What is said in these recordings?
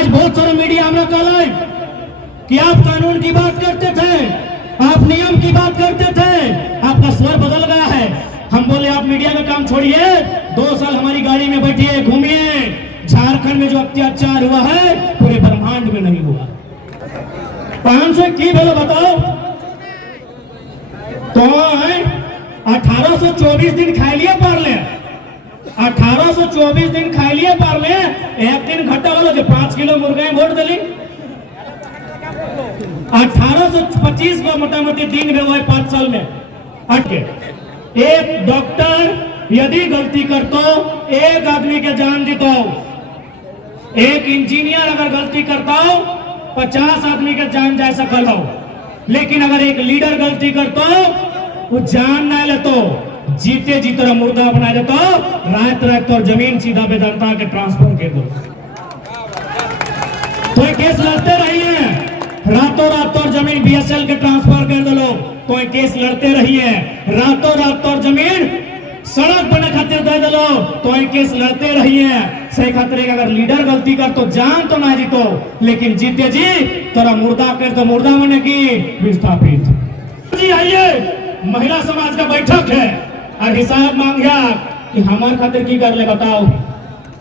आज बहुत सारा मीडिया हमरा कहला कि आप कानून की बात करते थे, आप नियम की बात करते थे, आपका स्वर बदल गया है। हम बोले आप मीडिया में काम छोड़िए, 2 साल हमारी गाड़ी में बैठिए, घूमिए। झारखंड में जो अत्याचार हुआ है पूरे ब्रह्मांड में नहीं हुआ। 500 की बोलो बताओ तो 1824 दिन खा लिए पार ले, 1824 दिन खा लिए पार ले। एक दिन घटा वाला जो 5 किलो मुर्गा वोट दिली, 1825 को मोटा मोटी दिन में हुआ 5 साल में अटके। एक डॉक्टर यदि गलती करतो एक आदमी के जान जीतो, एक इंजीनियर अगर गलती करता हो 50 आदमी के जान जा सकल हो। लेकिन अगर एक लीडर गलती करतो वो जान ना लेतो, जीते जी तरह मुर्दा बना देतो, रात रात और जमीन सीधा वेदांता के ट्रांसफर कर दो। तो ये केस लड़ते रहिए, रातों रात और जमीन बीएसएल के ट्रांसफर कर दो लोग, कोई केस लड़ते रहिए। रातों रात और जमीन सड़क बने खातिर दे दो, तो केस लड़ते रहिए। सही खातिर अगर लीडर गलती कर तो जान तो ना जीतो, लेकिन जीते जी तोरा मुर्दा कर तो मुर्दा बनेगी विस्थापित। जी आइए, महिला समाज का बैठक है और हिसाब मांग गया कि हमारे खातिर की कर ले, बताओ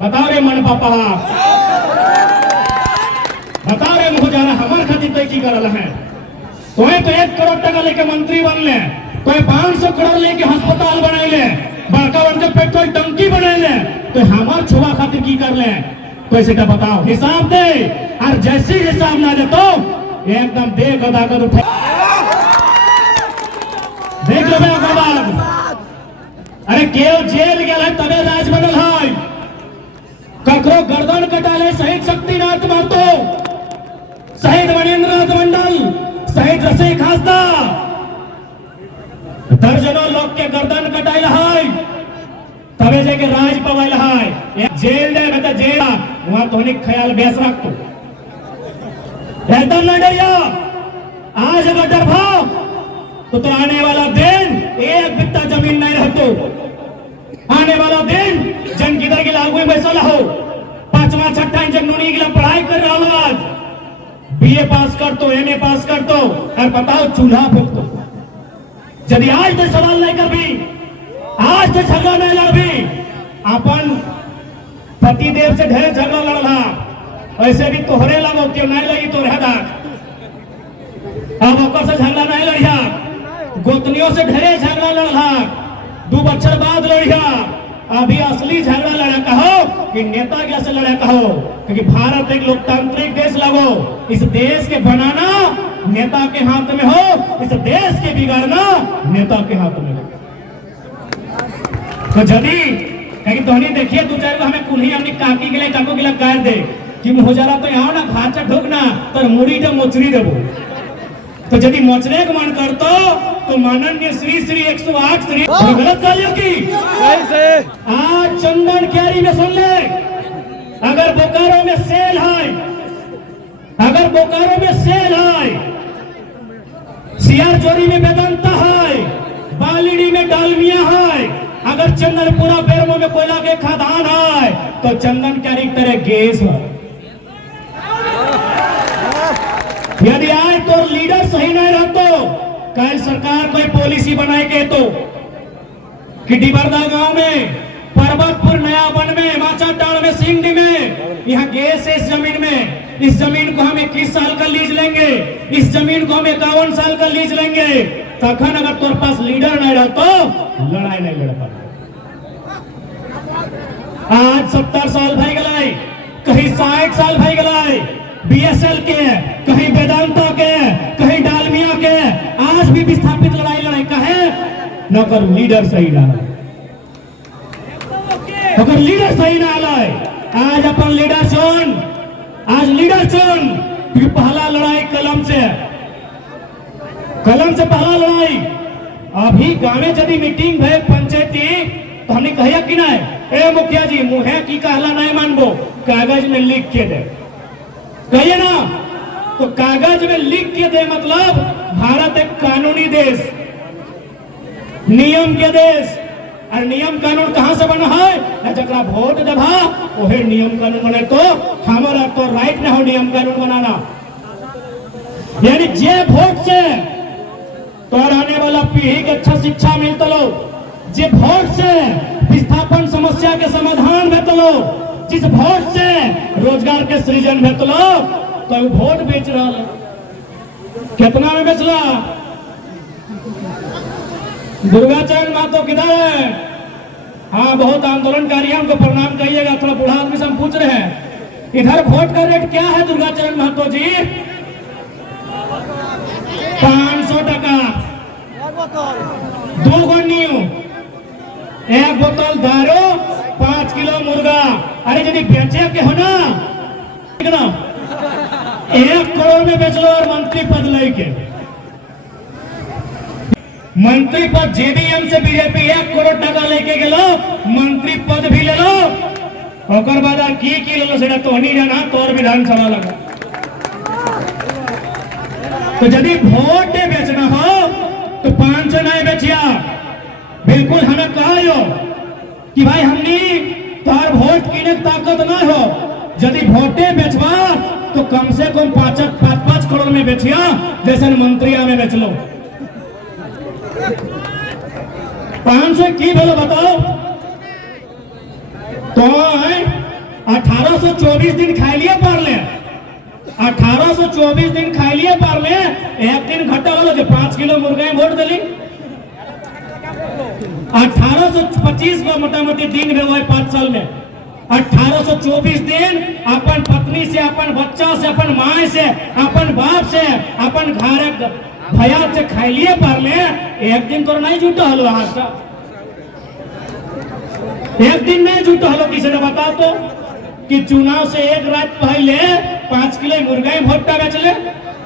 बताओ रे मन पापा, बताओ रे मुझारा हमारे खातिर तो की करल है। तो 1 करोड़ टका लेके मंत्री बन ले, कोई 500 करोड़ लेके अस्पताल बना ले, बड़का बड़का पेट्रोल टंकी बना ले, तो हमार छुआ खातिर की कर ले, कोई से बताओ हिसाब दे। और जैसे हिसाब ना दे तो एकदम दे गदागद उठे, देख लो बाद। अरे केव जेल गया है तबे राज बनल है, ककरो गर्दन कटाले शहीद शक्तिनाथ महतो, शहीद मणिन्द्रनाथ मंडल, शहीद रसिक हासदा, दर्जनों लोग के गर्दन कटाइल है तबे जाके राज पवाइल है। जेल दे बेटा जेल, वहां तोहनी ख्याल बेस रख तो एकदम न डरिया। आज अगर डर भाव तो आने वाला दिन एक बित्ता जमीन नहीं रहतो, आने वाला दिन जन किधर की लागू बैसल हो, 5वां 6ठा इंजीनियरिंग की पढ़ाई कर रहा हो, आज बीए पास कर तो एमए पास कर तो, और बताओ चूल्हा फूक तो। यदि आज तो सवाल नहीं कर भी, आज तो झगड़ा नहीं लड़ भी, अपन पतिदेव से ढेर झगड़ा लड़ला, वैसे भी तोहरे लगो क्यों नहीं लगी तो रहदा। अब ओकर से झगड़ा नहीं लड़िया, गोतनियों से ढेरे झगड़ा लड़ला, 2 बच्चर बाद लड़िया। अभी असली झगड़ा लड़ा कहो कि नेता क्या से लड़ा कहो, क्योंकि भारत एक लोकतांत्रिक देश लगो, इस देश के बनाना नेता के हाथ में हो, इस देश के बिगाड़ना नेता के हाथ में हो। तो यदि कहीं तो नहीं देखिए 2-4 को हमें कुल्ही अपनी काकी के लिए काको के लिए काट दे कि मुझारा तो यहाँ ना भाचा ढोकना तो मुड़ी जब मोचरी देवो। तो यदि मोचरे का मन करतो तो माननीय श्री श्री 108 श्री गलत गालियों की आज चंदन क्यारी में सुन ले, अगर बोकारो में सेल है, अगर बोकारो में सेल है, सियार जोरी में वेदांता है, बालिड़ी में डालमिया है, अगर चंदनपुरा बेरमो में कोयला के खदान है, तो चंदन क्यारी तरह गैस है। यदि आज तो लीडर सही नहीं रहतो, कल सरकार कोई पॉलिसी बनाएगी तो कि डिबरदा गांव में, पर्वतपुर नया वन में, माचाटाड़ में, सिंधी में, यहाँ गैस है इस जमीन में, इस जमीन को हम 21 साल का लीज लेंगे, इस जमीन को हम 51 साल का लीज लेंगे। तखन अगर तोर पास लीडर नहीं रहतो लड़ाई नहीं लड़ पाते। आज 70 साल भाई गलाय, कहीं 60 साल भाई गलाय, बीएसएल के, कहीं वेदांता के, कहीं डालमिया के, आज भी विस्थापित लड़ाई कहे न कर लीडर सही ना, अगर लीडर सही ना लाए। आज अपन लीडर चुन, आज लीडर चुन, क्योंकि पहला लड़ाई कलम से पहला लड़ाई। अभी गाँव में यदि मीटिंग भे पंचायती तो हमने कहिया कि नहीं, ए मुखिया जी मुहे की कहला नहीं मानबो, कागज में लिख के दे, कहिए ना। तो कागज में लिख के दे मतलब भारत एक कानूनी देश, नियम के देश, और नियम कानून कहाँ से बना है ना जकरा वोट देबा ओहे नियम कानून बने तो हमारा तो राइट ना हो नियम कानून बनाना। यानी जे वोट से तो आने वाला पीढ़ी के अच्छा शिक्षा मिलता लो, जे वोट से विस्थापन समस्या के समाधान भेट लो, जिस वोट से रोजगार के सृजन भेट लो, तो वोट बेच रहा है। कितना में बेचला? दुर्गाचरण महतो किधर है? हाँ बहुत आंदोलनकारी है, उनको प्रणाम कहिएगा। थोड़ा बूढ़ा आदमी से हम पूछ रहे हैं इधर वोट का रेट क्या है दुर्गाचरण महतो जी? 500 टका 2 गन्नी, 1 बोतल दारू, 5 किलो मुर्गा। अरे यदि बेचे के हो ना 1 करोड़ में बेच लो और मंत्री पद लेके मंत्री पद जेडीएम से बीजेपी 1 करोड़ टका लेके गेलो, मंत्री पद भी ले लो, ओकर बाद की ले लो सेटा तो नहीं जाना तोर विधानसभा लगा। तो यदि वोट बेचना हो तो 500 नहीं बेचिया। बिल्कुल हमें कहो कि भाई हमने तार वोट कीने की ताकत ना हो, यदि वोटे बेचवा तो कम से कम 5 करोड़ में बेचिया, जैसे मंत्रिया में बेच लो। 500 की बोलो बताओ तो 1824 दिन खाई लिए पार ले, 1824 दिन खाई लिए पार ले, एक दिन घटा वाला जो 5 किलो मुर्गा वोट दिली। 1825 को मोटा मोटी दिन भेल 5 साल में 1824 दिन अपन पत्नी से, अपन बच्चा से, अपन माँ से, अपन बाप से, अपन घर भैया से खाई लिए पार ले। एक दिन तो नहीं जुटा हलो, एक दिन नहीं जुटा हलो। किसी ने बता तो कि चुनाव से एक रात पहले 5 किलो मुर्गा भोट्टा बेच ले।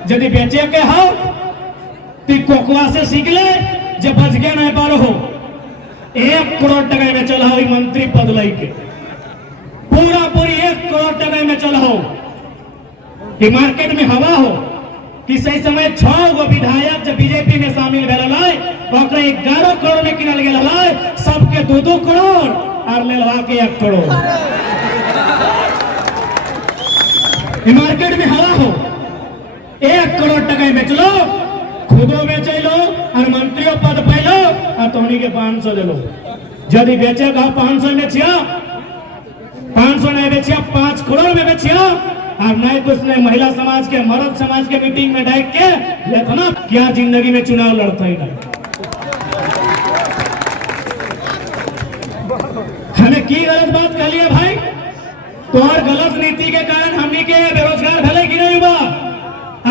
यदि बेचे के हो तो कोकवा से सीख ले, जब बच गया नहीं पारो हो 1 करोड़ टका में चला हो मंत्री पद लेके, पूरा पूरी 1 करोड़ टका में चला हो कि मार्केट में हवा हो कि सही समय 6 गो विधायक जब बीजेपी में शामिल भेल 11 करोड़ में किनल गेल, सबके 2-2 करोड़ और लेलवा के 1 करोड़। मार्केट में हवा हो 1 करोड़ टका बेच लो, खुदो बेच लो और मंत्रियों पद पैलो और तोहनी के 500 ले लो। यदि बेचे का 500 में छिया, 500 नहीं बेचिया 5 करोड़ में बेचिया, और नहीं तो उसने महिला समाज के, मर्द समाज के मीटिंग में डाक के लेता ना क्या जिंदगी में चुनाव लड़ता ही नहीं। हमें की गलत बात कह लिया भाई? तो और गलत नीति के कारण हमनी के बेरोजगार भले कि नहीं हुआ,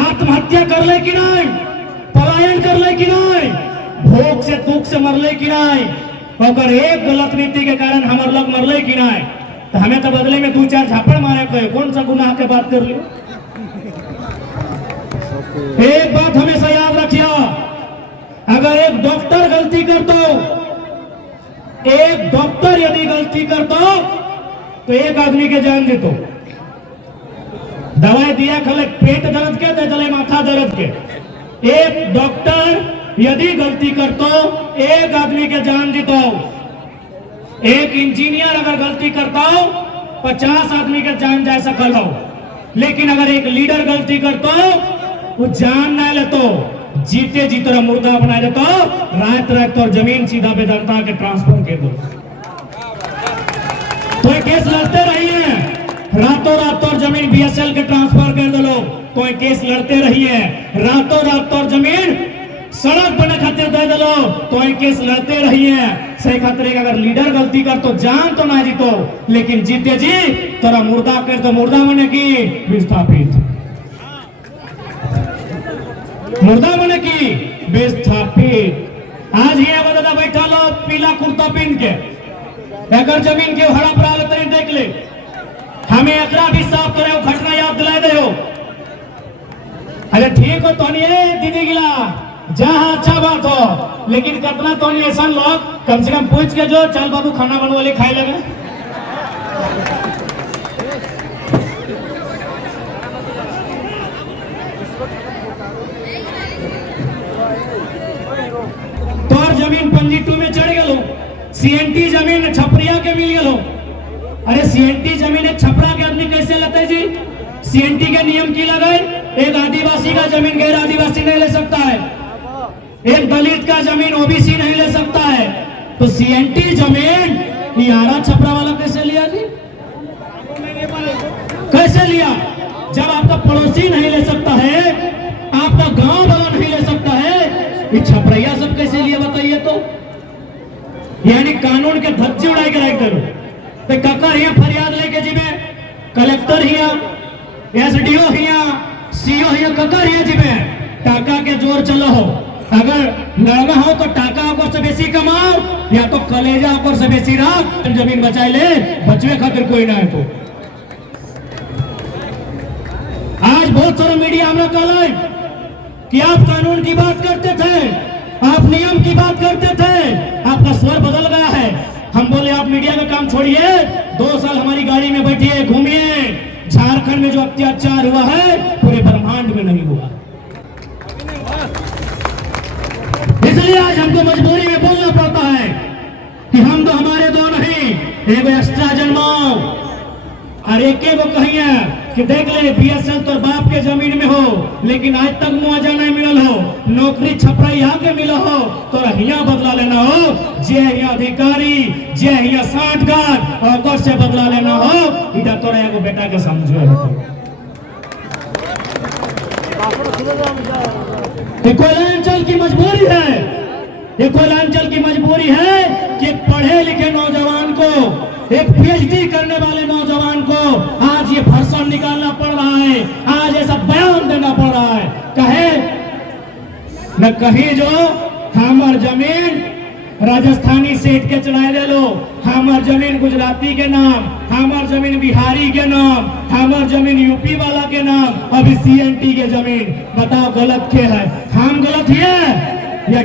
आत्महत्या कर ले कि नहीं, पलायन कर ले कि नहीं, भूख से दुख से मरले कि नहीं, अगर एक गलत नीति के कारण हमारे लोग मरले कि नहीं, तो हमें तो बदले में 2-4 झापड़ मारे कोई कौन सा गुनाह के बात कर लियो। एक बात हमेशा याद रखिया, अगर एक डॉक्टर गलती करता, एक डॉक्टर यदि गलती करता तो एक आदमी के जान देतो। दवाई दिया खले पेट दर्द के, दे दले माथा दर्द के। एक डॉक्टर यदि गलती करता एक आदमी के जान देतो। एक इंजीनियर अगर गलती करता हो 50 आदमी के जान जा सकल हो। लेकिन अगर एक लीडर गलती करता वो जान ना ले तो जीते जी तरह मुर्दा बना देता, रात रात और जमीन सीधा बेदरता के ट्रांसफर कर दो। तो केस लड़ते रहिए, रातों रात और जमीन बीएसएल के ट्रांसफर कर दो। तो केस लड़ते रहिए, रातों रात और जमीन सड़क बने खातिर दे दो। तो केस लड़ते रहिए, सही खातिर अगर लीडर गलती कर तो जान तो ना जीतो, लेकिन जीते जी तरह मुर्दा कर तो मुर्दा बने की विस्थापित, मुर्दा बने की विस्थापित। आज ही बदला बैठा लो पीला कुर्ता पहन के, अगर जमीन के हड़प रहा तरी देख ले, हमें एकरा भी साफ करे घटना याद दिला दे हो। अरे ठीक हो तो नहीं दीदी गिला जहाँ अच्छा बात हो, लेकिन कितना तो नहीं ऐसा लोग कम से कम पूछ के जो चल बाबू खाना बनवा ले खाए लगे। तोर जमीन पंजी 2 में चढ़ गलो, सीएनटी जमीन छपरिया के मिल गए हो। अरे सीएनटी जमीन एक छपरा के आदमी कैसे लेते जी? सीएनटी के नियम की लगाए, एक आदिवासी का जमीन गैर आदिवासी नहीं ले सकता है, एक दलित का जमीन ओबीसी नहीं ले सकता है। तो सीएनटी जमीन यारा छपरा वाला कैसे लिया जी? कैसे लिया? जब आपका पड़ोसी नहीं ले सकता है, आपका गांव वाला नहीं ले सकता है, ये छपरैया सब कैसे लिया बताइए तो? यानी कानून के धज्जे उड़ाई के रख दो। तो ककर हिया फरियाद लेके जीवे, कलेक्टर हिया, एसडीओ हिया, सीओ हिया, ककर हिया जीवे, टाका के जोर चलो हो। अगर लड़ना हो तो टाका ओकर से बेसी कमाओ, या तो कलेजा ओकर से बेसी रख, जमीन बचाए ले, बचवे खातिर कोई ना है। तो आज बहुत सारा मीडिया हमने कहा कि आप कानून की बात करते थे, आप नियम की बात करते थे, आपका स्वर बदल गया है। हम बोले आप मीडिया का काम छोड़िए, 2 साल हमारी गाड़ी में बैठिए, घूमिए। झारखंड में जो अत्याचार हुआ है पूरे ब्रह्मांड में नहीं हुआ। इसलिए आज हमको मजबूरी में बोलना पड़ता है कि हम तो हमारे दो नहीं, एक एक्स्ट्रा जन्माओ। और एक को कहिए कि देख ले बीएसएल तो बाप के जमीन में हो, लेकिन आज तक मुआवजा नहीं मिलल हो, नौकरी छपराइया के मिला हो, तो हिया बदला लेना हो, जे हिया अधिकारी, जे हिया साठगार और से बदला लेना हो। इधर तोरा एगो बेटा के समझो, ये कोयलांचल की मजबूरी है, ये कोयलांचल की मजबूरी है कि पढ़े लिखे नौजवान को, एक पीएचडी करने वाले नौजवान को आज ये भाषण निकालना पड़ रहा है, आज ऐसा बयान देना पड़ रहा है। कहे न कहीं जो हमार जमीन राजस्थानी सेठ के चलाए दे लो, हमार जमीन गुजराती के नाम, हमार जमीन बिहारी के नाम, हमार जमीन यूपी वाला के नाम, अभी सीएनटी के जमीन। बताओ गलत क्या है? हम गलत है या